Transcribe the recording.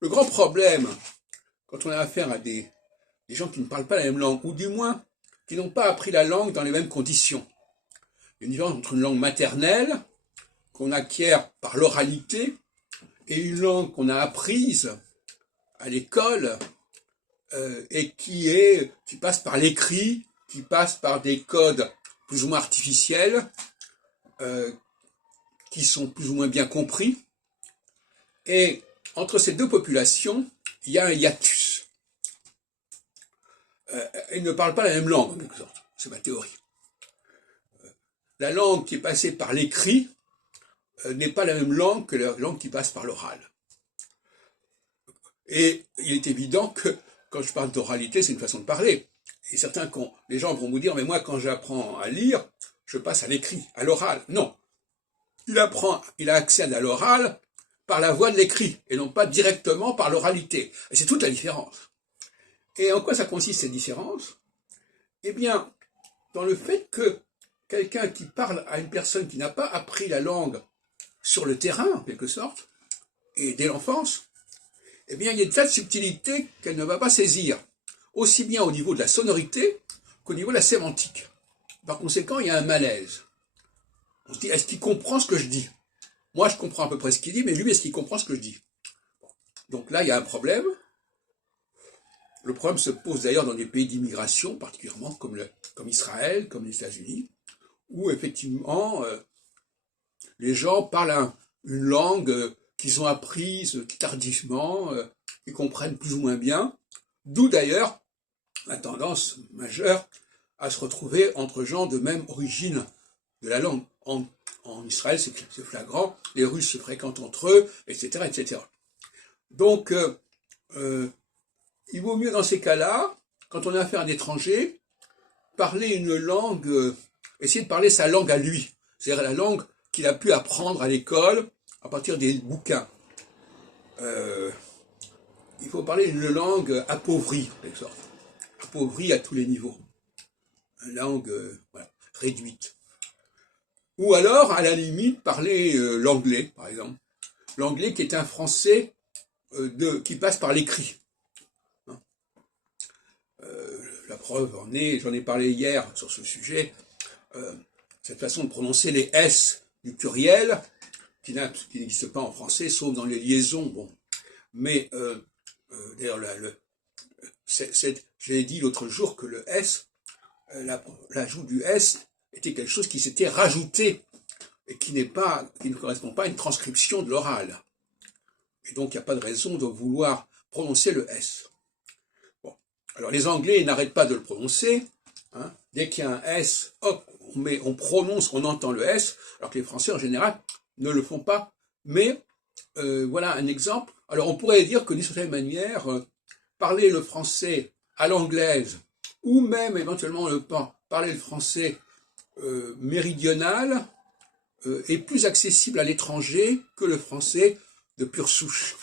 Le grand problème, quand on a affaire à des gens qui ne parlent pas la même langue, ou du moins qui n'ont pas appris la langue dans les mêmes conditions. Il y a une différence entre une langue maternelle, qu'on acquiert par l'oralité, et une langue qu'on a apprise à l'école, et qui passe par l'écrit, qui passe par des codes plus ou moins artificiels, qui sont plus ou moins bien compris. Et entre ces deux populations, il y a un hiatus. Ils ne parlent pas la même langue, en quelque sorte. C'est ma théorie. La langue qui est passée par l'écrit n'est pas la même langue que la langue qui passe par l'oral. Et il est évident que quand je parle d'oralité, c'est une façon de parler. Et les gens vont vous dire, mais moi, quand j'apprends à lire, je passe à l'écrit, à l'oral. Non. Il a accès à l'oral par la voie de l'écrit, et non pas directement par l'oralité. Et c'est toute la différence. Et en quoi ça consiste, cette différence? Eh bien, dans le fait que quelqu'un qui parle à une personne qui n'a pas appris la langue sur le terrain, en quelque sorte, et dès l'enfance, eh bien, il y a des tas de subtilités qu'elle ne va pas saisir, aussi bien au niveau de la sonorité qu'au niveau de la sémantique. Par conséquent, il y a un malaise. On se dit, est-ce qu'il comprend ce que je dis? Moi, je comprends à peu près ce qu'il dit, mais lui, est-ce qu'il comprend ce que je dis? Donc là, il y a un problème. Le problème se pose d'ailleurs dans des pays d'immigration, particulièrement comme Israël, comme les États-Unis, où effectivement, les gens parlent une langue qu'ils ont apprise tardivement, qu'ils comprennent plus ou moins bien, d'où d'ailleurs la tendance majeure à se retrouver entre gens de même origine de la langue. En Israël, c'est flagrant, les Russes se fréquentent entre eux, etc., etc. Donc, il vaut mieux dans ces cas-là, quand on a affaire à un étranger, parler une langue, essayer de parler sa langue à lui, c'est-à-dire la langue qu'il a pu apprendre à l'école à partir des bouquins. Il faut parler une langue appauvrie, en quelque sorte, appauvrie à tous les niveaux, une langue voilà, réduite. Ou alors, à la limite, parler l'anglais, par exemple. L'anglais qui est un français qui passe par l'écrit. La preuve en est, j'en ai parlé hier sur ce sujet, cette façon de prononcer les S du pluriel, qui n'existe pas en français, sauf dans les liaisons. Bon. Mais, d'ailleurs, j'ai dit l'autre jour que le S, l'ajout du S, était quelque chose qui s'était rajouté et qui ne correspond pas à une transcription de l'oral. Et donc, il n'y a pas de raison de vouloir prononcer le S. Bon. Alors, les Anglais n'arrêtent pas de le prononcer. Hein. Dès qu'il y a un S, hop, on prononce, on entend le S, alors que les Français, en général, ne le font pas. Mais, voilà un exemple. Alors, on pourrait dire que, d'une certaine manière, parler le français à l'anglaise, ou même, éventuellement, parler le français méridional, est plus accessible à l'étranger que le français de pure souche.